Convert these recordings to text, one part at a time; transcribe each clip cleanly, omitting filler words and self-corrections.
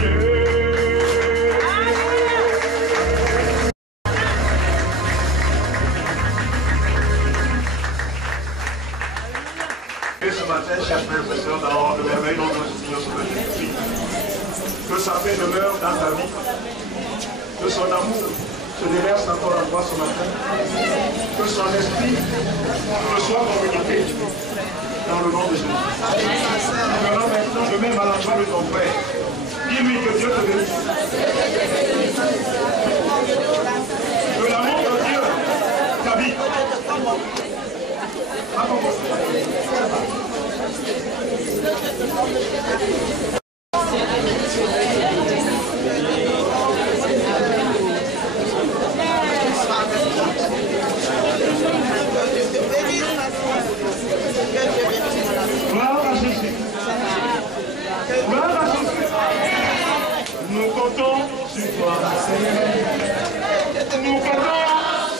Et ce matin, chers frères et sœurs, dans le merveilleux nom de notre Seigneur Jésus-Christ, que sa paix demeure dans ta vie, que son amour se déverse encore en toi ce matin, que son esprit te soit communiqué dans le nom de Jésus. Maintenant, je mets à l'endroit de ton Père. Dis-lui que Dieu te bénisse. Que l'amour de Dieu t'habite. Gloire à Jésus. Gloire à Jésus. Nous comptons sur toi, Seigneur. Nous comptons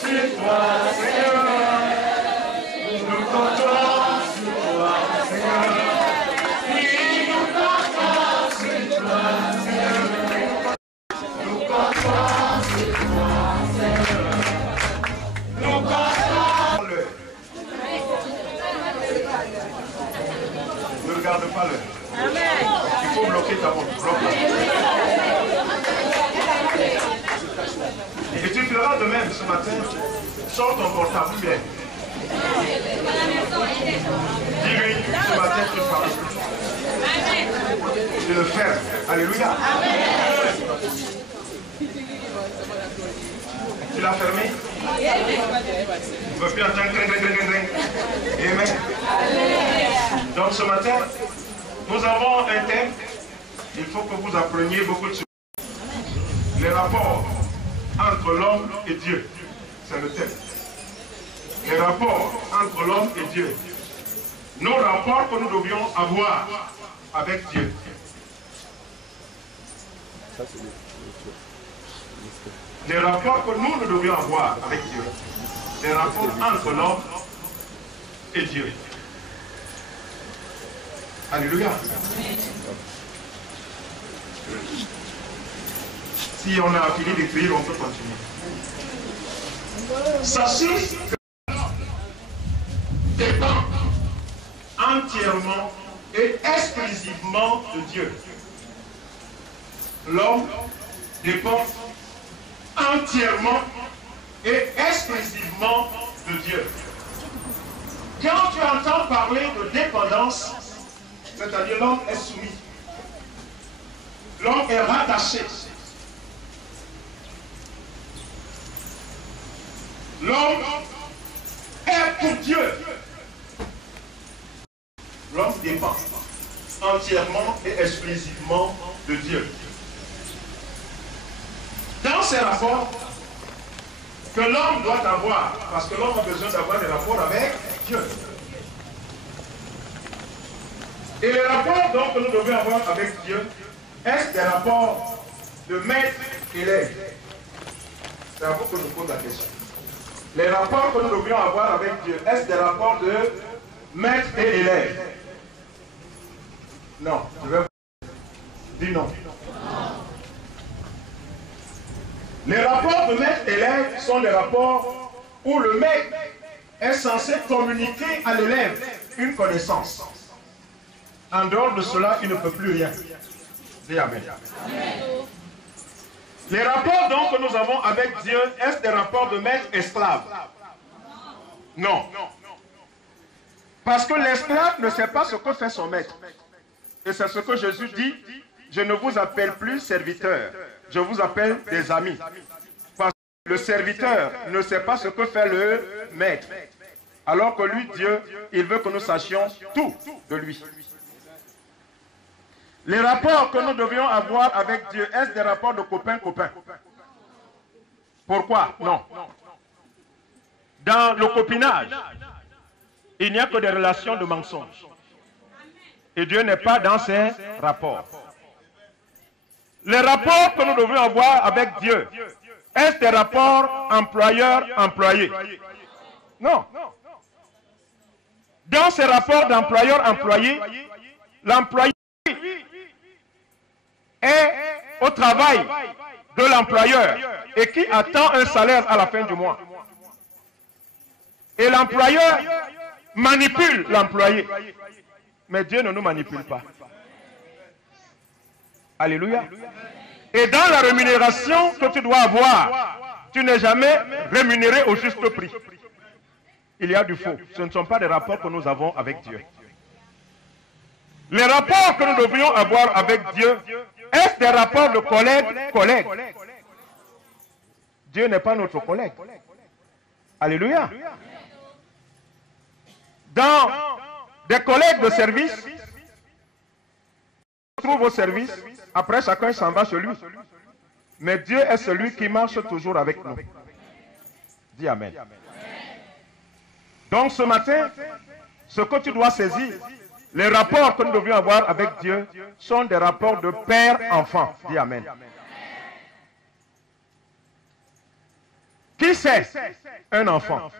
sur toi, Seigneur. Nous comptons sur toi, Seigneur. Oui, nous comptons sur toi, Seigneur. Nous comptons sur toi, Seigneur. Nous comptons le. Ne regarde pas l'heure. Il faut bloquer ta bouche. Et tu feras de même ce matin. Sors ton portable bien. Dis-lui, ce matin tu feras. Tu le fermes. Alléluia. Tu l'as fermé? Tu ne veux plus entendre Amen. Donc ce matin, nous avons un thème. Il faut que vous appreniez beaucoup de choses. Les rapports entre l'homme et Dieu. C'est le thème. Les rapports entre l'homme et Dieu. Nos rapports que nous devions avoir avec Dieu. Les rapports que nous devions avoir avec Dieu. Les rapports entre l'homme et Dieu. Alléluia. Si on a fini d'écrire, on peut continuer. Sachez que l'homme dépend entièrement et exclusivement de Dieu. L'homme dépend entièrement et exclusivement de Dieu. Quand tu entends parler de dépendance, c'est-à-dire l'homme est soumis, l'homme est rattaché, l'homme est pour Dieu. L'homme dépend entièrement et exclusivement de Dieu. Dans ces rapports que l'homme doit avoir, parce que l'homme a besoin d'avoir des rapports avec Dieu. Et les rapports donc que nous devons avoir avec Dieu, est-ce des rapports de maître-élève? C'est à vous que je pose la question. Les rapports que nous devons avoir avec Dieu, est-ce des rapports de maître et élève? Non, je vais vous dire non. Les rapports de maître-élève sont des rapports où le maître est censé communiquer à l'élève une connaissance. En dehors de cela, il ne peut plus rien. Dis Amen. Les rapports donc que nous avons avec Dieu, est-ce des rapports de maître-esclave? Non. Parce que l'esclave ne sait pas ce que fait son maître. Et c'est ce que Jésus dit, je ne vous appelle plus serviteurs, je vous appelle des amis. Parce que le serviteur ne sait pas ce que fait le maître. Alors que lui, Dieu, il veut que nous sachions tout de lui. Les rapports que nous devions avoir avec Dieu, est-ce des rapports de copain-copain? Pourquoi? Non. Dans le copinage, il n'y a que des relations de mensonge. Et Dieu n'est pas dans ces rapports. Les rapports que nous devons avoir avec Dieu, est-ce des rapports employeur-employé? Non. Dans ces rapports d'employeur-employé, l'employé est au travail de l'employeur et qui attend un salaire à la fin du mois. Et l'employeur manipule l'employé. Mais Dieu ne nous manipule pas. Alléluia. Et dans la rémunération que tu dois avoir, tu n'es jamais rémunéré au juste prix. Il y a du faux. Ce ne sont pas des rapports que nous avons avec Dieu. Les rapports que nous devrions avoir avec Dieu, est-ce des rapports de collègue? Dieu n'est pas notre collègue. Alléluia. Dans des collègues de service, on trouve au service, après chacun s'en va chez lui. Mais Dieu est celui qui marche toujours avec nous. Dis Amen. Donc ce matin, ce que tu dois saisir, les rapports que nous devons avoir avec Dieu sont des rapports de père-enfant. Dis Amen. Qui c'est un enfant?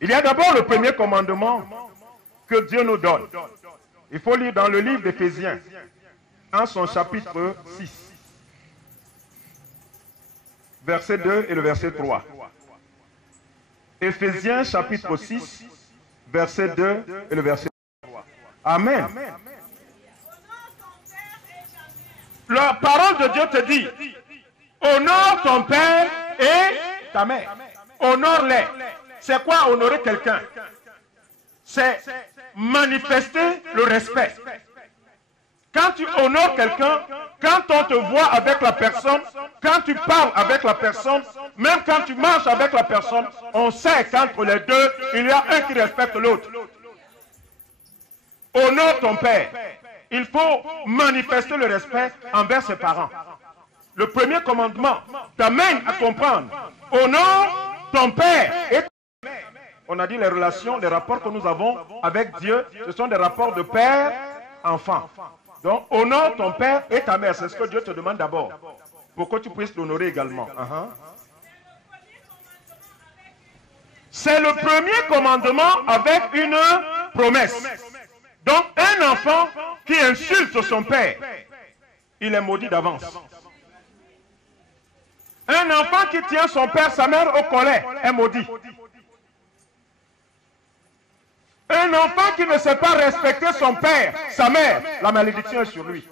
Il y a d'abord le premier commandement que Dieu nous donne. Il faut lire dans le livre d'Éphésiens, en son chapitre 6, verset 2 et le verset 3. Éphésiens chapitre 6, verset 2 et le verset 3. Amen. La parole de Dieu te dit, honore ton père et ta mère. Honore-les. C'est quoi honorer quelqu'un? C'est manifester le respect. Quand tu honores quelqu'un, quand on te voit avec la personne, quand tu parles avec la personne, même quand tu marches avec la personne, on sait qu'entre les deux, il y a un qui respecte l'autre. Honore ton père. Il faut manifester le respect envers ses parents. Le premier commandement t'amène à comprendre. Honore ton père et on a dit les relations, les rapports que nous avons avec Dieu, ce sont des rapports de père-enfant. Donc, honore ton père et ta mère. C'est ce que Dieu te demande d'abord. Pour que tu puisses l'honorer également. C'est le premier commandement avec une promesse. Donc, un enfant qui insulte son père, il est maudit d'avance. Un enfant qui tient son père, sa mère au collet est maudit. Un enfant qui ne sait pas respecter son père, sa mère, la malédiction est sur lui.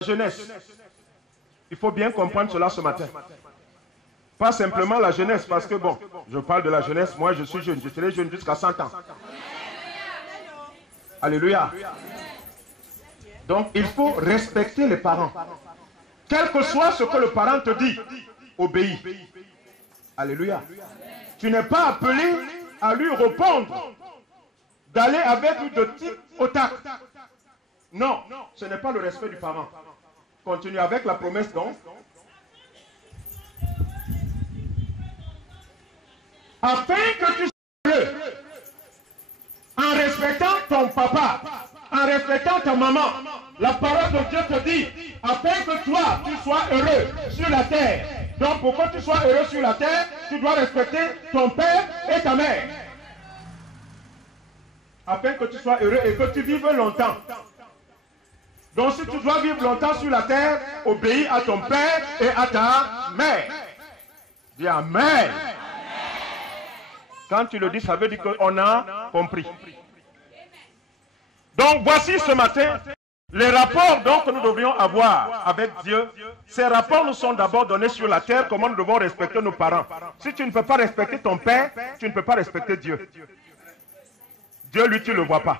La jeunesse, il faut bien comprendre cela ce matin. Pas simplement la jeunesse, parce que bon, je parle de la jeunesse, moi je suis jeune, je serai jeune jusqu'à 100 ans. Alléluia. Donc il faut respecter les parents. Quel que soit ce que le parent te dit, obéis. Alléluia. Tu n'es pas appelé à lui répondre, d'aller avec lui de tic au tac. Non, ce n'est pas le respect du parent. Continue avec la promesse donc. Afin que tu sois heureux, en respectant ton papa, en respectant ta maman, la parole de Dieu te dit, afin que toi, tu sois heureux sur la terre. Donc, pour que tu sois heureux sur la terre, tu dois respecter ton père et ta mère. Afin que tu sois heureux et que tu vives longtemps. Donc, si tu dois vivre longtemps sur la terre, obéis à ton père et à ta mère. Dis Amen. Quand tu le dis, ça veut dire qu'on a compris. Donc, voici ce matin les rapports donc, que nous devrions avoir avec Dieu. Ces rapports nous sont d'abord donnés sur la terre, comment nous devons respecter nos parents. Si tu ne peux pas respecter ton père, tu ne peux pas respecter Dieu. Dieu, lui, tu ne le vois pas.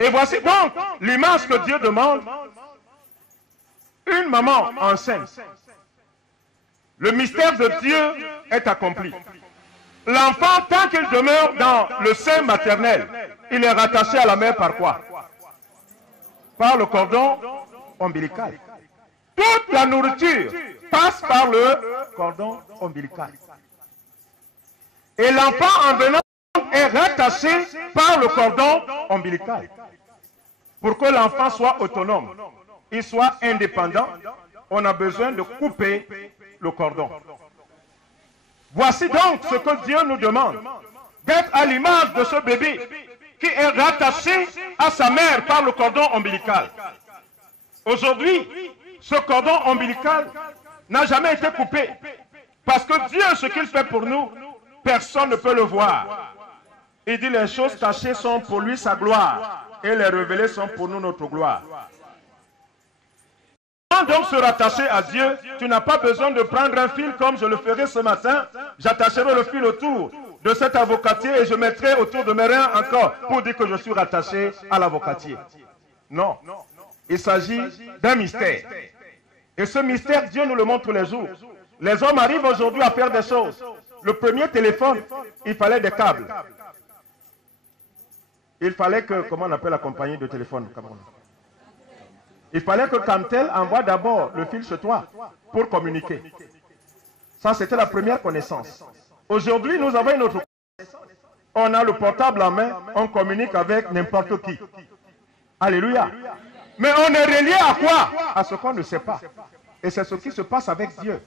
Et voici donc l'image que Dieu demande. Une maman enceinte. Le mystère de Dieu est accompli. L'enfant, tant qu'il demeure dans le sein maternel, il est rattaché à la mère par quoi? Par le cordon ombilical. Toute la nourriture passe par le cordon ombilical. Et l'enfant en venant est rattaché par le cordon ombilical. Pour que l'enfant soit autonome, il soit indépendant, on a besoin de couper le cordon. Voici donc ce que Dieu nous demande, d'être à l'image de ce bébé qui est rattaché à sa mère par le cordon ombilical. Aujourd'hui, ce cordon ombilical n'a jamais été coupé. Parce que Dieu, ce qu'il fait pour nous, personne ne peut le voir. Il dit les choses cachées sont pour lui sa gloire et les révélées sont pour nous notre gloire. Quand donc se rattacher à Dieu, tu n'as pas besoin de prendre un fil comme je le ferai ce matin. J'attacherai le fil autour de cet avocatier et je mettrai autour de mes reins encore pour dire que je suis rattaché à l'avocatier. Non, il s'agit d'un mystère. Et ce mystère, Dieu nous le montre tous les jours. Les hommes arrivent aujourd'hui à faire des choses. Le premier téléphone, il fallait des câbles. Il fallait que, comment on appelle la compagnie de téléphone? Il fallait que Camtel envoie d'abord le fil chez toi pour communiquer. Ça, c'était la première connaissance. Aujourd'hui, nous avons une autre connaissance. On a le portable en main, on communique avec n'importe qui. Alléluia. Mais on est relié à quoi? À ce qu'on ne sait pas. Et c'est ce qui se passe avec Dieu.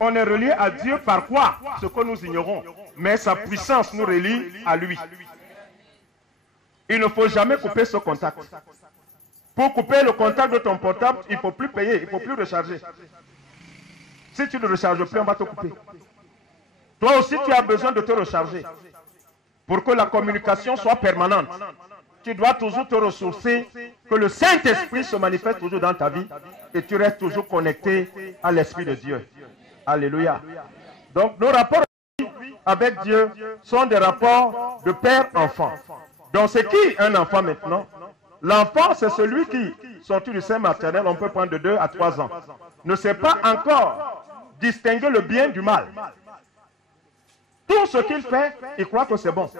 On est relié à Dieu par quoi? Ce que nous ignorons. Mais sa puissance nous relie à lui. Il ne faut jamais couper ce contact. Pour couper le contact de ton portable, il ne faut plus payer, il ne faut plus recharger. Si tu ne recharges plus, on va te couper. Toi aussi, tu as besoin de te recharger. Pour que la communication soit permanente. Tu dois toujours te ressourcer, que le Saint-Esprit se manifeste toujours dans ta vie et tu restes toujours connecté à l'Esprit de Dieu. Alléluia. Donc, nos rapports avec Dieu sont des rapports de père-enfant. Donc, c'est qui un enfant maintenant? L'enfant, c'est celui qui, sorti du sein maternel, on peut prendre de 2 à 3 ans, ne sait pas encore distinguer le bien du mal. Tout ce qu'il fait, il croit que c'est bon.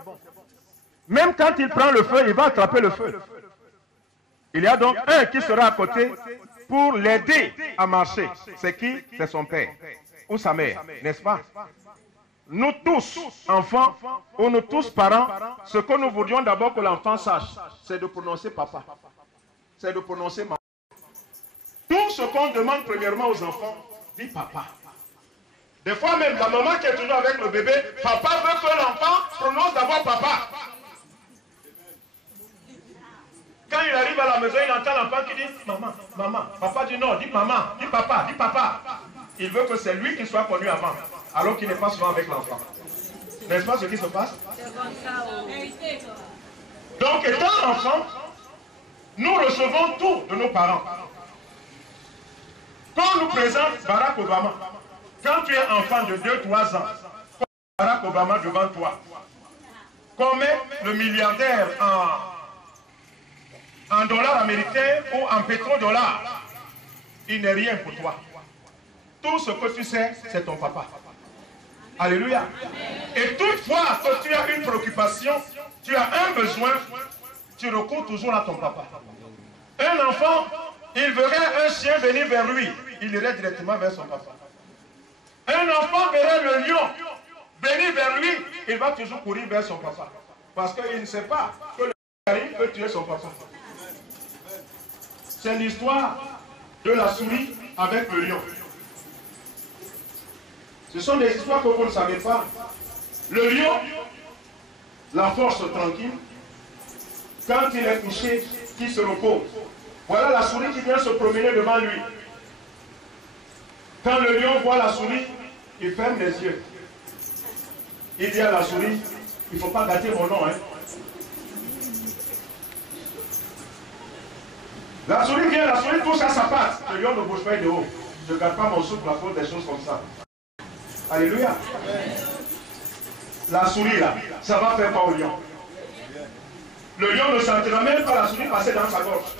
Même quand il prend le feu, il va attraper le feu. Il y a donc un qui sera à côté pour l'aider à marcher. C'est qui? C'est son père ou sa mère, n'est-ce pas? Nous tous, enfants, ou nous tous parents, ce que nous voudrions d'abord que l'enfant sache, c'est de prononcer papa. C'est de prononcer maman. Tout ce qu'on demande premièrement aux enfants, dit papa. Des fois même, la maman qui est toujours avec le bébé, papa veut que l'enfant prononce d'abord papa. Quand il arrive à la maison, il entend l'enfant qui dit maman, maman. Papa dit non, dit maman, dit papa, dit papa. Il veut que c'est lui qui soit connu avant, alors qu'il n'est pas souvent avec l'enfant. N'est-ce pas ce qui se passe? Donc, étant enfant, nous recevons tout de nos parents. Quand on nous présente Barack Obama, quand tu es enfant de 2-3 ans, Barack Obama devant toi, qu'on met le milliardaire en dollars américains ou en pétrodollars, il n'est rien pour toi. Tout ce que tu sais, c'est ton papa. Alléluia. Et toutefois que tu as une préoccupation, tu as un besoin, tu recours toujours à ton papa. Un enfant, il verrait un chien venir vers lui, il irait directement vers son papa. Un enfant verrait le lion venir vers lui, il va toujours courir vers son papa. Parce qu'il ne sait pas que le lion peut tuer son papa. C'est l'histoire de la souris avec le lion. Ce sont des histoires que vous ne savez pas. Le lion, la force tranquille, quand il est couché, qui se repose. Voilà la souris qui vient se promener devant lui. Quand le lion voit la souris, il ferme les yeux. Il dit à la souris, il ne faut pas gâter mon nom. Hein. La souris vient, la souris touche à sa patte. Le lion ne bouge pas de haut. Je ne garde pas mon souffle à cause des choses comme ça. Alléluia. La souris là, ça va faire quoi au lion? Le lion ne sentira même pas la souris passer dans sa gorge.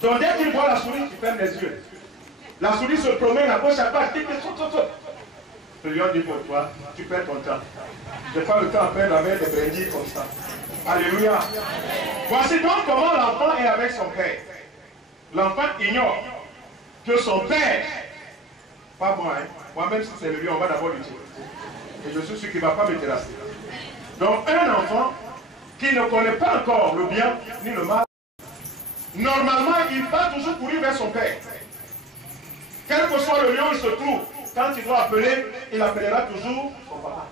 Donc dès qu'il voit la souris, il ferme les yeux. La souris se promène à gauche à droite. Le lion dit pour toi, tu perds ton temps. Je n'ai pas le temps à perdre avec des brindilles comme ça. Alléluia. Voici donc comment l'enfant est avec son père. L'enfant ignore que son père, pas moi, hein, moi-même si c'est le lion, on va d'abord lutter. Et je suis sûr qu'il ne va pas me terrasser. Donc un enfant qui ne connaît pas encore le bien ni le mal, normalement il va toujours courir vers son père. Quel que soit le lieu où il se trouve, quand il doit appeler, il appellera toujours son papa.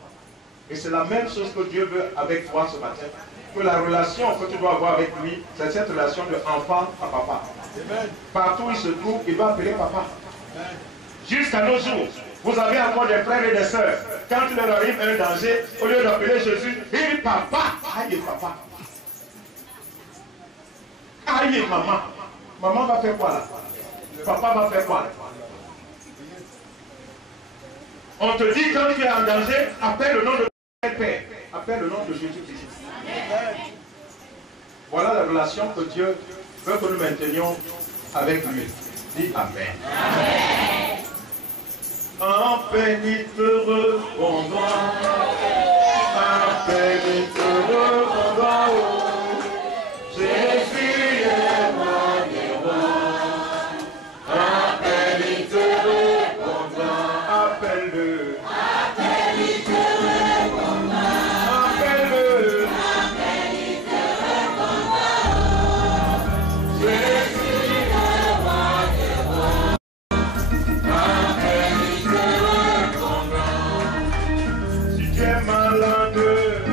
Et c'est la même chose que Dieu veut avec toi ce matin. Que la relation que tu dois avoir avec lui, c'est cette relation de enfant à papa. Partout où il se trouve, il va appeler papa. Jusqu'à nos jours, vous avez encore des frères et des sœurs. Quand il leur arrive un danger, au lieu d'appeler Jésus, il dit papa. Aïe papa. Aïe maman. Maman va faire quoi là? Papa va faire quoi là? On te dit quand tu es en danger, appelle le nom de ton Père. Appelle le nom de Jésus-Christ. Voilà la relation que Dieu veut que nous maintenions avec lui. Dis Amen. Amen. En paix, il te répondra. En paix, il te répondra. Jésus est mon roi. En paix, il te répondra. Appelle-le. Appelle, il te répondra. Appelle-le. Appelle, il te répondra. Jésus est mon roi. Appelle, il te répondra. Si tu es malade,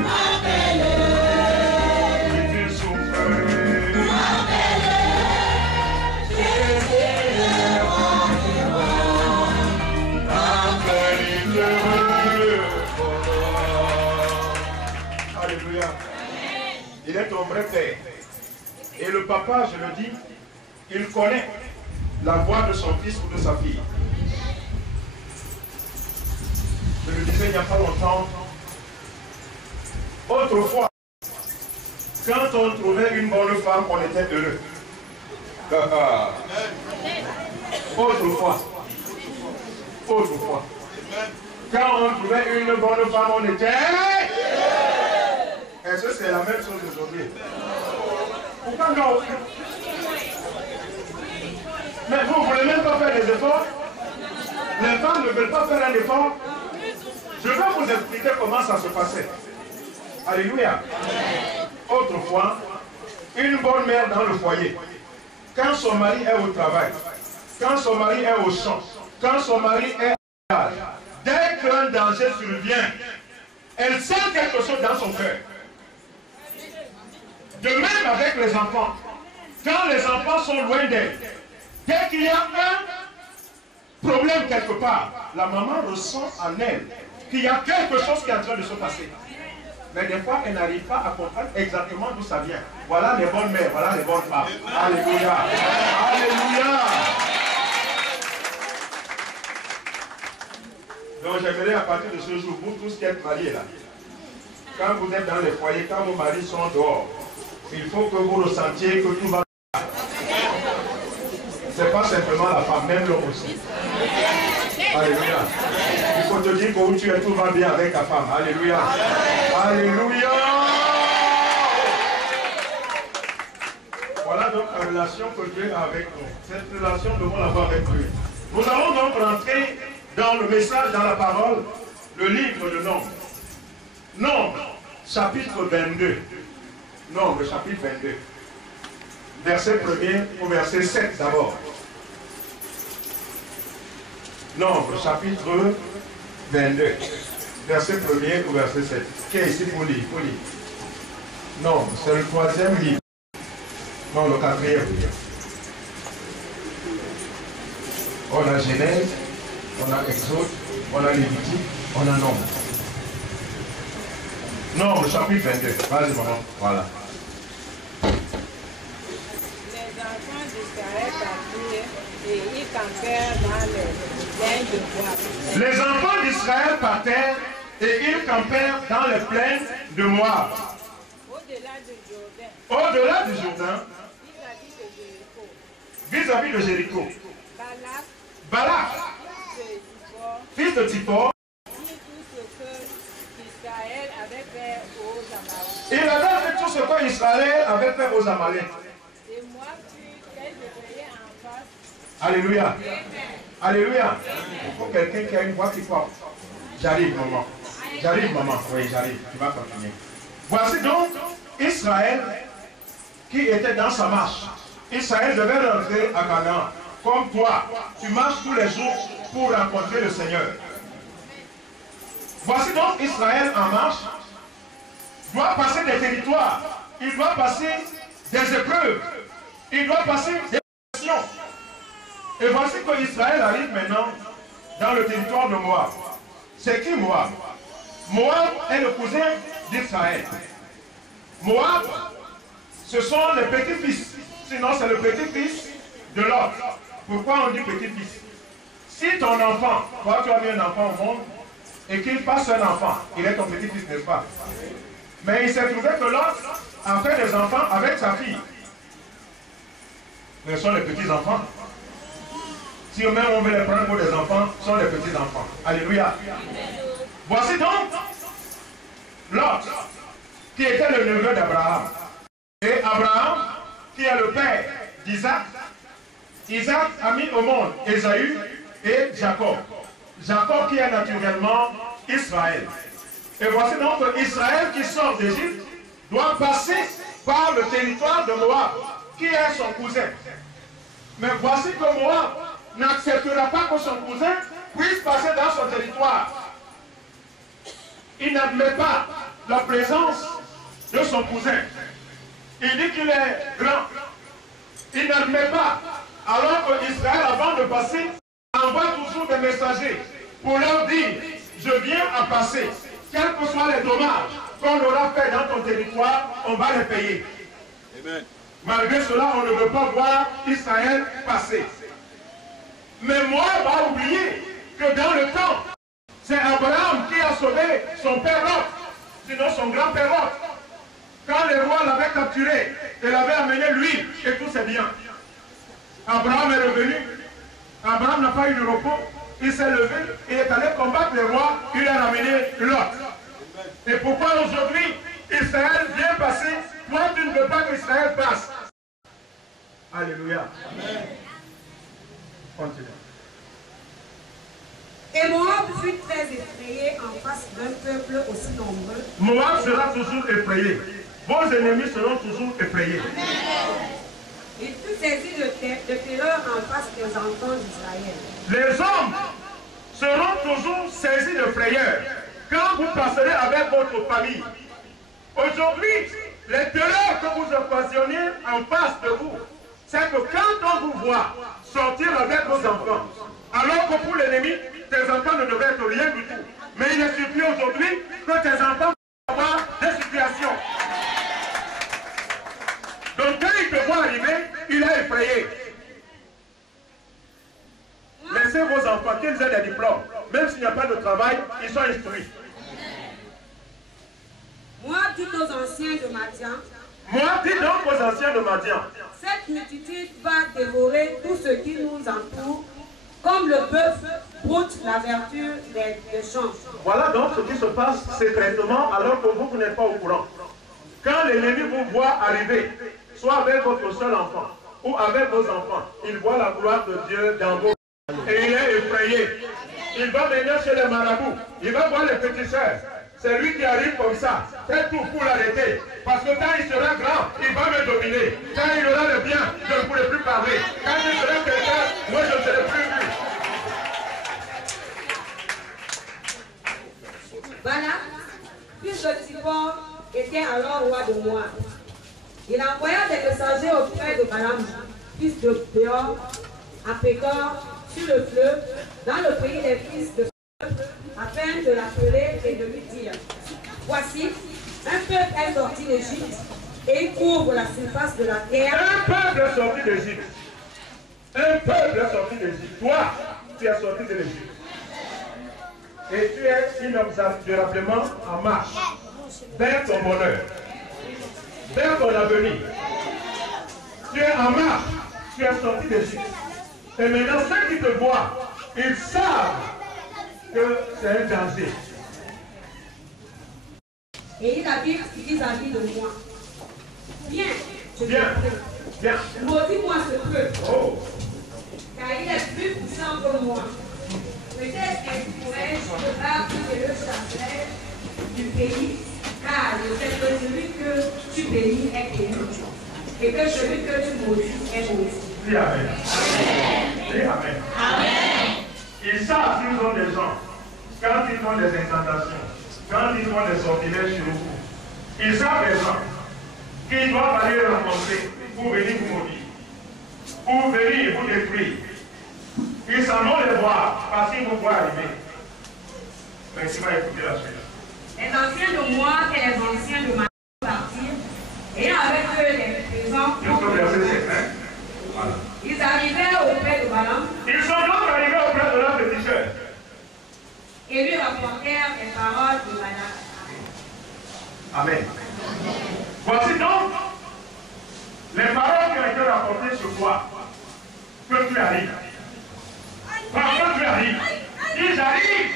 appelle-le. Si tu souffres, appelle-le. Jésus est mon roi. Appelle, il te répondra. Alléluia. Il est ton vrai père. Et le papa, je le dis, il connaît la voix de son fils ou de sa fille. Je le disais il n'y a pas longtemps. Autrefois, quand on trouvait une bonne femme, on était heureux. Autrefois. Autrefois. Quand on trouvait une bonne femme, on était... Est-ce que c'est la même chose aujourd'hui? Pourquoi non? Mais vous ne voulez même pas faire des efforts? Les femmes ne veulent pas faire un effort? Je vais vous expliquer comment ça se passait. Alléluia. Autrefois, une bonne mère dans le foyer, quand son mari est au travail, quand son mari est au champ, quand son mari est à l'âge, dès qu'un danger survient, elle sent quelque chose dans son cœur. De même avec les enfants. Quand les enfants sont loin d'elle, dès qu'il y a un problème quelque part, la maman ressent en elle qu'il y a quelque chose qui est en train de se passer. Mais des fois, elle n'arrive pas à comprendre exactement d'où ça vient. Voilà les bonnes mères, voilà les bonnes femmes. Alléluia. Alléluia. Donc j'aimerais à partir de ce jour, vous tous qui êtes mariés là, quand vous êtes dans les foyers, quand vos maris sont dehors, il faut que vous ressentiez que tout va bien. Ce n'est pas simplement la femme, même l'homme aussi. Alléluia. Il faut te dire que où tu es, tout va bien avec ta femme. Alléluia. Alléluia. Voilà donc la relation que Dieu a avec nous. Cette relation, nous devons l'avoir avec lui. Nous allons donc rentrer dans le message, dans la parole, le livre de Nombre. Nombre, chapitre 22. Nombre, chapitre 22. Verset 1er au verset 7 d'abord. Nombre, chapitre 22. Verset 1er au verset 7. Qui est ici pour lire? Nombre, c'est le troisième livre. Non, le quatrième livre. On a Genèse, on a Exode, on a Lévitique, on a Nombre. Nombre, chapitre 22. Vas-y, maman. Voilà. Les enfants d'Israël partirent et ils campèrent dans les plaines de Moab. Les enfants d'Israël partèrent et ils campèrent dans les plaines de Moab. Au-delà du Jourdain, Au-delà du Jourdain, vis-à-vis de Jéricho, vis-à-vis de Jéricho, Balak, Balak, fils de Zippor, fils de Zippor, dit tout ce que Israël avait fait aux Amalécites. il avait fait tout ce que Israël avait fait aux Amalek. Et moi, puis, qu'elle devenait en face. Alléluia. Alléluia. Il faut quelqu'un qui a une voix qui porte. J'arrive, maman. J'arrive, maman. Oui, j'arrive. Tu vas continuer. Voici donc Israël qui était dans sa marche. Israël devait rentrer à Canaan. Comme toi, tu marches tous les jours pour rencontrer le Seigneur. Voici donc Israël en marche, doit passer des territoires, il doit passer des épreuves, il doit passer des nations. Et voici que Israël arrive maintenant dans le territoire de Moab. C'est qui Moab? Moab est le cousin d'Israël. Moab, ce sont les petits-fils. Sinon, c'est le petit-fils de l'autre. Pourquoi on dit petit-fils? Si ton enfant, toi tu as mis un enfant au monde, et qu'il fasse un enfant, il est ton petit-fils, n'est-ce pas? Mais il s'est trouvé que l'autre a fait des enfants avec sa fille. Mais ce sont les petits-enfants. Si même on veut les prendre pour des enfants, ce sont les petits-enfants. Alléluia. Voici donc Lot, qui était le neveu d'Abraham. Et Abraham, qui est le père d'Isaac. Isaac a mis au monde Ésaü et Jacob. Jacob qui est naturellement Israël. Et voici donc Israël qui sort d'Égypte doit passer par le territoire de Moab, qui est son cousin. Mais voici que Moab n'acceptera pas que son cousin puisse passer dans son territoire. Il n'admet pas la présence de son cousin. Il dit qu'il est grand. Il n'admet pas. Alors que Israël, avant de passer, envoie toujours des messagers pour leur dire, je viens à passer. Quels que soient les dommages qu'on aura fait dans ton territoire, on va les payer. Amen. Malgré cela, on ne veut pas voir Israël passer. Mais moi, on va oublier que dans le temps, c'est Abraham qui a sauvé son père Lot, sinon son grand-père Lot. Quand le roi l'avait capturé, il avait amené l'huile et tous ses biens. Abraham est revenu. Abraham n'a pas eu de repos. Il s'est levé et est allé combattre le roi. Il a ramené Lot. Et pourquoi aujourd'hui Israël vient passer? Toi, tu ne veux pas qu'Israël passe. Alléluia. Amen. Continue. Et Moab fut très effrayé en face d'un peuple aussi nombreux. Moab sera toujours effrayé. Vos ennemis seront toujours effrayés. Amen. Il fut saisi de terreur en face des enfants d'Israël. Les hommes seront toujours saisis de frayeur quand vous passerez avec votre famille. Aujourd'hui, les terreurs que vous occasionnez en face de vous, c'est que quand on vous voit sortir avec vos enfants, alors que pour l'ennemi, tes enfants ne devaient être rien du tout. Mais il est suffi aujourd'hui que tes enfants vont avoir des situations. Donc quand il te voit arriver, il est effrayé. Laissez vos enfants, qu'ils aient des diplômes. Même s'il n'y a pas de travail, ils sont instruits. Moi, dit aux anciens de Madian. Moi, dis donc aux anciens de Madian. Cette multitude va dévorer tout ce qui nous entoure, comme le bœuf broute la verdure des champs. Voilà donc ce qui se passe secrètement alors que vous n'êtes pas au courant. Quand l'ennemi vous voit arriver, soit avec votre seul enfant ou avec vos enfants, il voit la gloire de Dieu dans vos... Et il est effrayé. Il va venir chez les marabouts. Il va voir les petits sœurs. C'est lui qui arrive comme ça. Faites tout pour l'arrêter. Parce que quand il sera grand, il va me dominer. Quand il aura le bien, je ne pourrai plus parler. Quand il sera quelqu'un, moi je ne serai plus vu. Voilà, fils de Zippor, était alors roi de Moab. Il envoya des messagers auprès de Balaam, fils de Béor, à Pécor, sur le fleuve, dans le pays des fils de peuple, afin de l'appeler et de lui dire, voici, un peuple est sorti d'Égypte et il couvre la surface de la terre. Un peuple est sorti d'Égypte. Un peuple est sorti d'Égypte. Toi, tu es sorti de l'Égypte. Et tu es inexorablement en marche vers ton bonheur, vers ton avenir. Tu es en marche, tu es sorti d'Égypte. Et maintenant, ceux qui te voient, ils savent que c'est un danger. Et il habite vis-à-vis de moi. Viens, je te prie. Viens. Maudis-moi ce peuple, Oh. car il est plus puissant que moi. Peut-être pourrais-je te battre et le chasser du pays, car je sais que celui que tu bénis est béni, et que celui que tu maudis est maudit. Dis Amen. Dis Amen. Amen. Ils savent qu'ils ont des gens quand ils font des incantations, quand ils font des sortilèges sur vous, ils savent les gens qu'ils doivent aller rencontrer pour venir vous maudire, pour venir vous détruire. Ils s'en vont les voir parce qu'ils vous voient arriver. Mais tu vas écouter la suite. Les anciens de moi et les anciens de ma partir, ayant avec eux des présents. Jusqu'au verset 7. Voilà. Ils arrivèrent auprès de Balaam. Ils sont donc arrivés auprès de leur petit frère. Et lui rapportèrent les paroles de Balaam. Amen. Voici donc les paroles qui ont été rapportées sur toi. Que tu arrives. Quand tu arrives, dis j'arrive.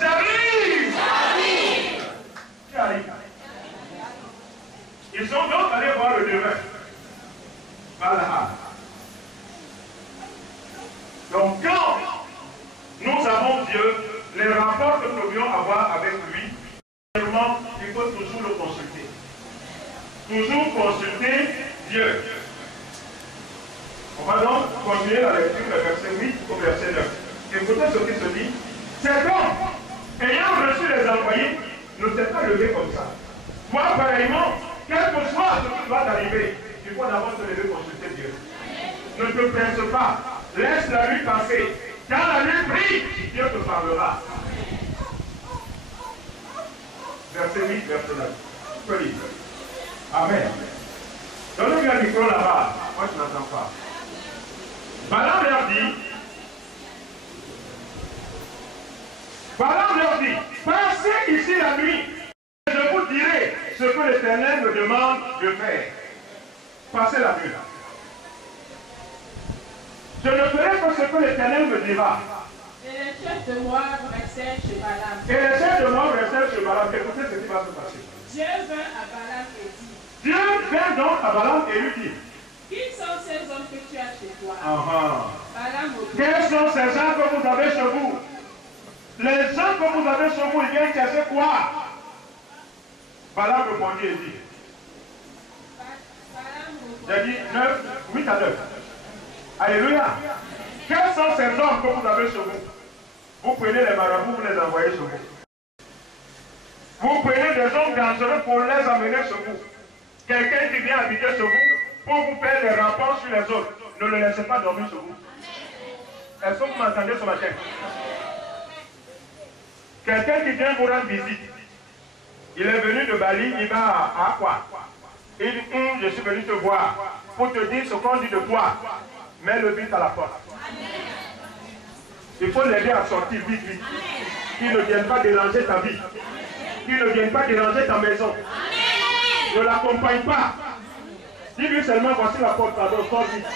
J'arrive. Tu arrives. Ils sont donc allés voir le devin. Voilà. Donc quand nous avons Dieu, les rapports que nous devions avoir avec lui, il faut toujours le consulter. Toujours consulter Dieu. On va donc continuer la lecture du verset 8 au verset 9. Écoutez ce qui se dit. Cet homme, ayant reçu les envoyés, ne s'est pas levé comme ça. Toi, pareillement, quel que soit ce qui va t'arriver, il faut d'abord te lever consulter Dieu. Ne te presse pas. Laisse la nuit passer. Quand la nuit brille, Dieu te parlera. Verset 8, verset 9. Tu peux lire. Amen. Donne-lui un micro là-bas. Moi, je n'entends pas. Balaam leur dit, passez ici la nuit, et je vous dirai ce que l'Éternel me demande de faire. Passez la nuit là. Je ne ferai que ce que l'Éternel me dira. Et les chefs de moi restèrent chez Balaam. Écoutez ce qui va se passer. Dieu vint à Balaam et dit, Dieu vint donc à Balaam et lui dit, qui sont ces hommes que tu as chez toi? Balaam quels sont ces gens que vous avez chez vous? Les gens que vous avez chez vous, ils viennent chercher quoi? Balaam répondit et dit, j'ai dit 8 à 9. Alléluia. Quels sont ces hommes que vous avez chez vous? Vous prenez les marabouts, vous les envoyez chez vous. Vous prenez des hommes dangereux pour les amener chez vous. Quelqu'un qui vient habiter chez vous pour vous faire des rapports sur les autres. Ne le laissez pas dormir chez vous. Est-ce que vous m'entendez ce matin? Quelqu'un qui vient vous rendre visite. Il est venu de Bali, il va à quoi? Il dit, je suis venu te voir pour te dire ce qu'on dit de toi. Mets le but à la porte. Il faut l'aider à sortir vite, vite. Qu'il ne vienne pas déranger ta vie. Qu'il ne vienne pas déranger ta maison. Ne l'accompagne pas. Dis-lui seulement, voici la porte, pardon, sors vite.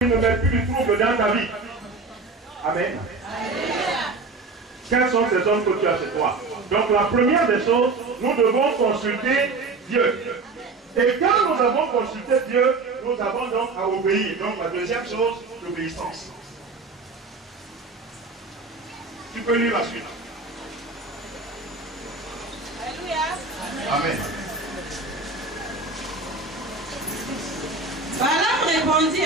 Il ne met plus du trouble dans ta vie. Amen. Quels sont ces hommes que tu as chez toi? Donc la première des choses, nous devons consulter Dieu. Et quand nous avons consulté Dieu, nous avons donc à obéir. Donc la deuxième chose, l'obéissance. Tu peux lire la suite. Alléluia. Amen. Balaam répondit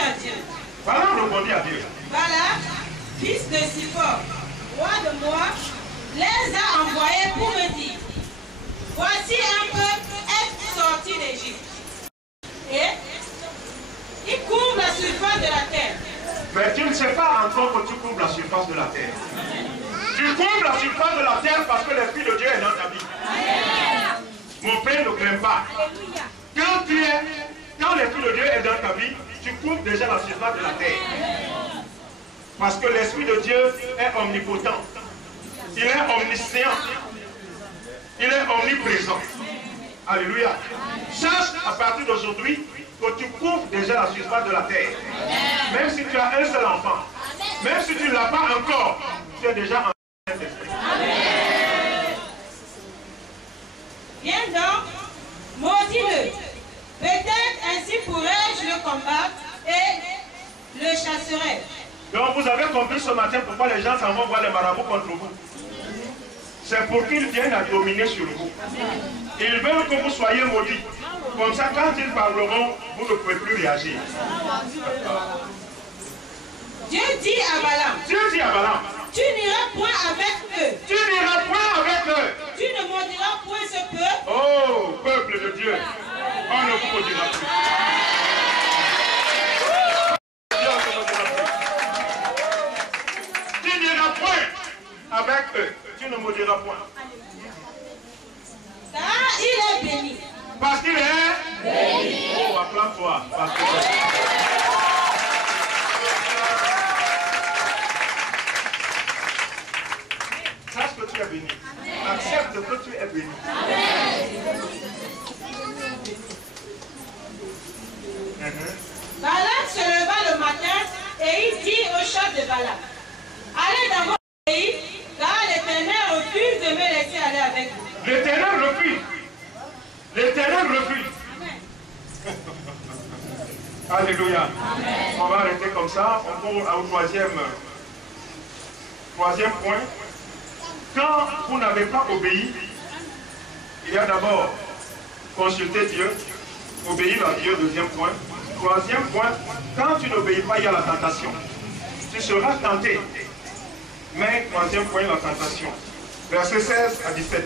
à Dieu. Balaam, fils de Zippor, roi de Moab, les a envoyés pour me dire, voici un peuple est sorti d'Égypte. Et il couvre la surface de la terre. Mais tu ne sais pas encore que tu couvres la surface de la terre. Tu couvres la surface de la terre parce que l'Esprit de Dieu est dans ta vie. Mon frère, ne crains pas. Quand l'Esprit de Dieu est dans ta vie, tu couvres déjà la surface de la terre. Parce que l'Esprit de Dieu est omnipotent. Il est omniscient. Il est omniprésent. Alléluia. Cherche à partir d'aujourd'hui que tu couvres déjà la surface de la terre. Même si tu as un seul enfant. Même si tu ne l'as pas encore, tu es déjà en Saint-Esprit. Viens donc, maudis-le. Peut-être ainsi pourrais-je le combattre et le chasserai. Donc vous avez compris ce matin pourquoi les gens s'en vont voir les marabouts contre vous. C'est pour qu'ils viennent à dominer sur vous. Ils veulent que vous soyez maudits. Comme ça, quand ils parleront, vous ne pouvez plus réagir. Dieu dit à Balaam, Tu n'iras point avec eux. Tu n'iras point avec eux. Tu ne maudiras point ce peuple. Oh, peuple de Dieu, on ne vous maudira plus. Tu n'iras point avec eux. Tu ne maudiras point. Car il est béni. Parce qu'il est béni. Oh, acclame-toi. Parce que sache que tu es béni. Accepte que tu es béni. Balak se leva le matin et il dit au chef de Balak, allez dans votre pays, car l'Éternel refuse de me laisser aller avec vous. L'Éternel refuse. L'Éternel refuse. Alléluia. Amen. On va arrêter comme ça. On court au troisième point. Quand vous n'avez pas obéi, il y a d'abord consulter Dieu, obéir à Dieu, deuxième point. Troisième point, quand tu n'obéis pas, il y a la tentation. Tu seras tenté. Mais troisième point, la tentation. Versets 16 à 17.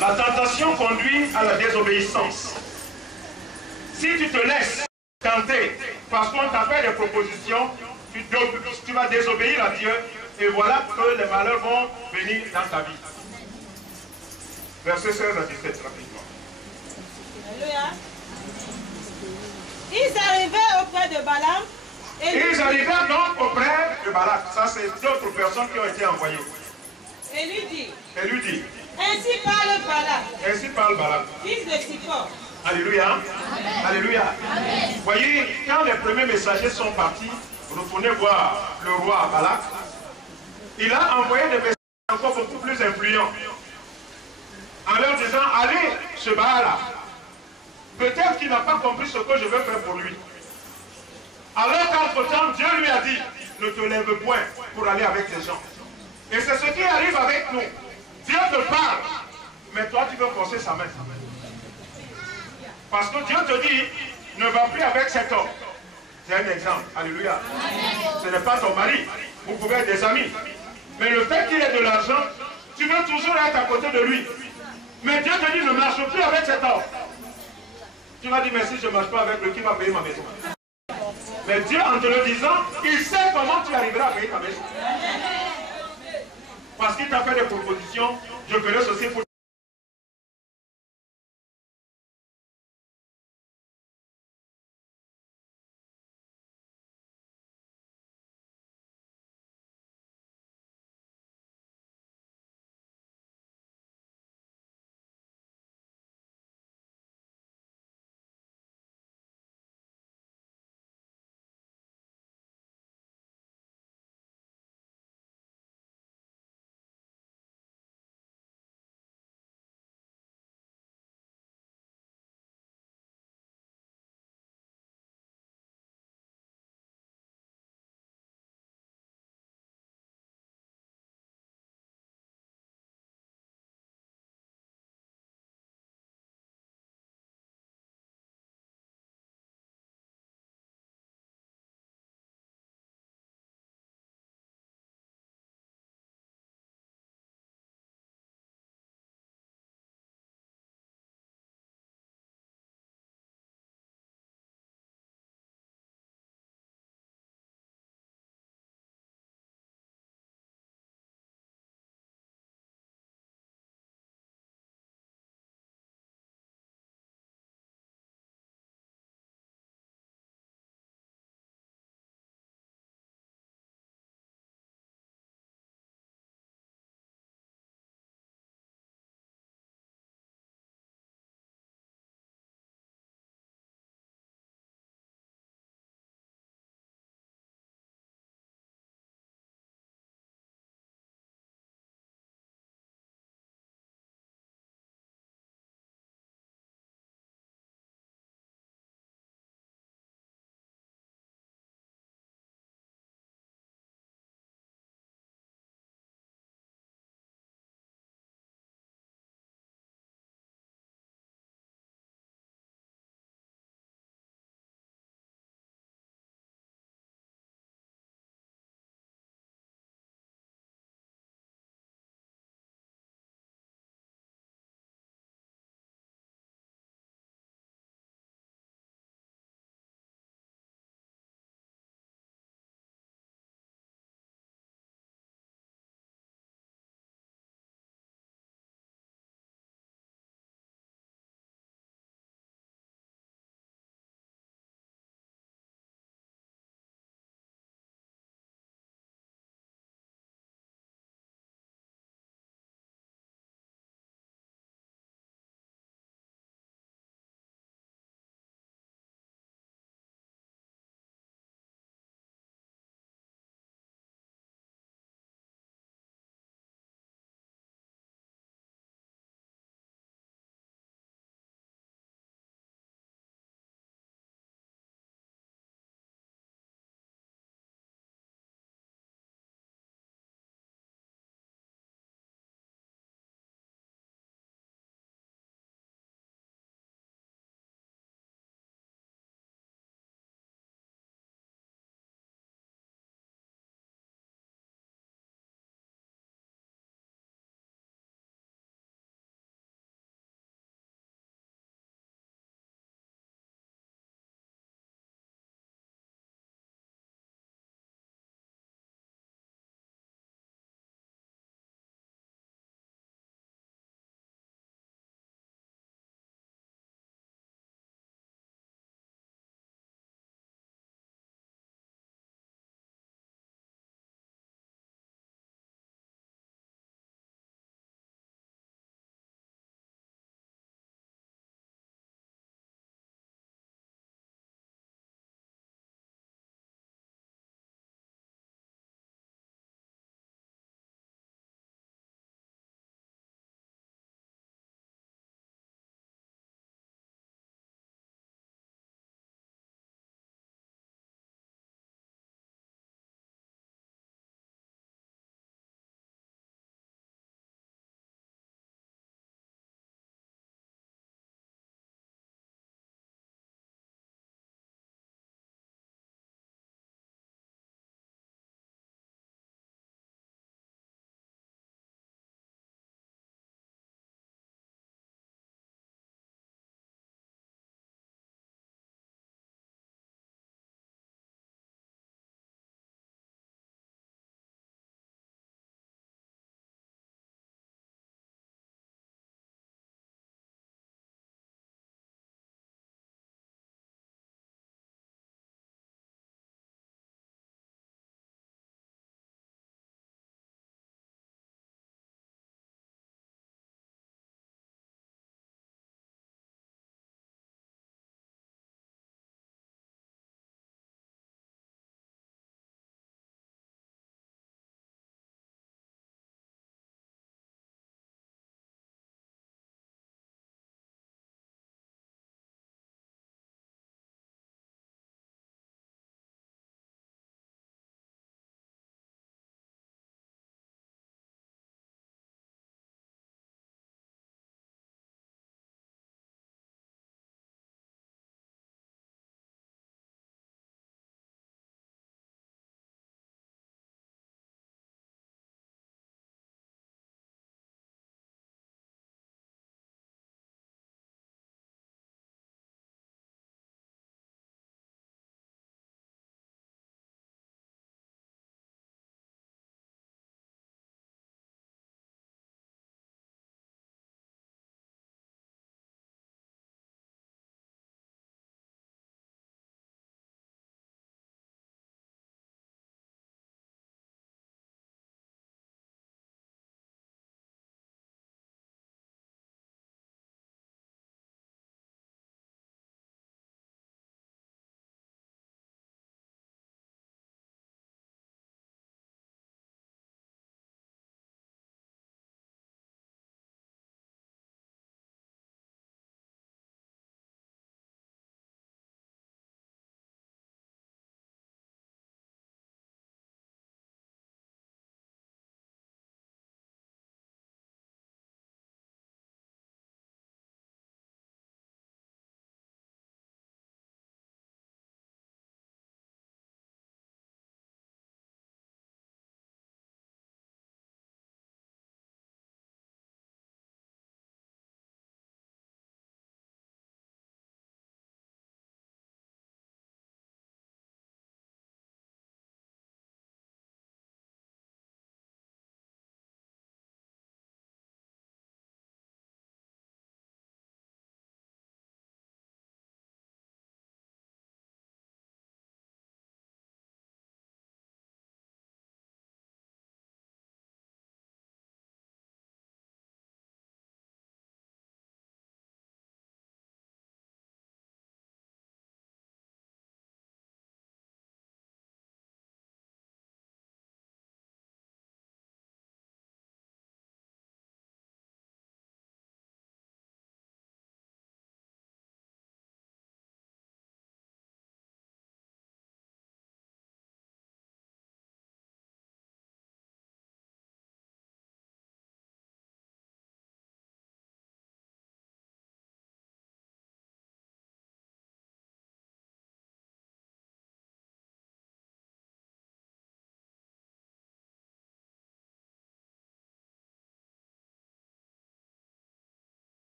La tentation conduit à la désobéissance. Si tu te laisses tenter parce qu'on t'a fait des propositions, tu vas désobéir à Dieu et voilà que les malheurs vont venir dans ta vie. Versets 16 à 17 rapidement. Alléluia. Ils arrivaient auprès de Balaam. Ils arrivaient donc auprès de Balak. Ça, c'est d'autres personnes qui ont été envoyées. Et lui dit. Et lui dit. Ainsi parle Balak. Ainsi parle Balak. Fils de Zippor. Alléluia. Amen. Alléluia. Amen. Voyez, quand les premiers messagers sont partis, retournez voir le roi Balak. Il a envoyé des messages encore beaucoup plus influents. En leur disant, allez chez Baala. Peut-être qu'il n'a pas compris ce que je veux faire pour lui. Alors qu'entre-temps, Dieu lui a dit, ne te lève point pour aller avec ces gens. Et c'est ce qui arrive avec nous. Dieu te parle, mais toi tu veux forcer sa main. Parce que Dieu te dit, ne va plus avec cet homme. C'est un exemple. Alléluia. Ce n'est pas ton mari. Vous pouvez être des amis. Mais le fait qu'il ait de l'argent, tu veux toujours être à côté de lui. Mais Dieu te dit, ne marche plus avec cet homme. Tu vas dire, mais si je ne marche pas avec lui, qui va payer ma maison? Mais Dieu, en te le disant, il sait comment tu arriveras à payer ta maison. Parce qu'il t'a fait des propositions, je ferai ceci pour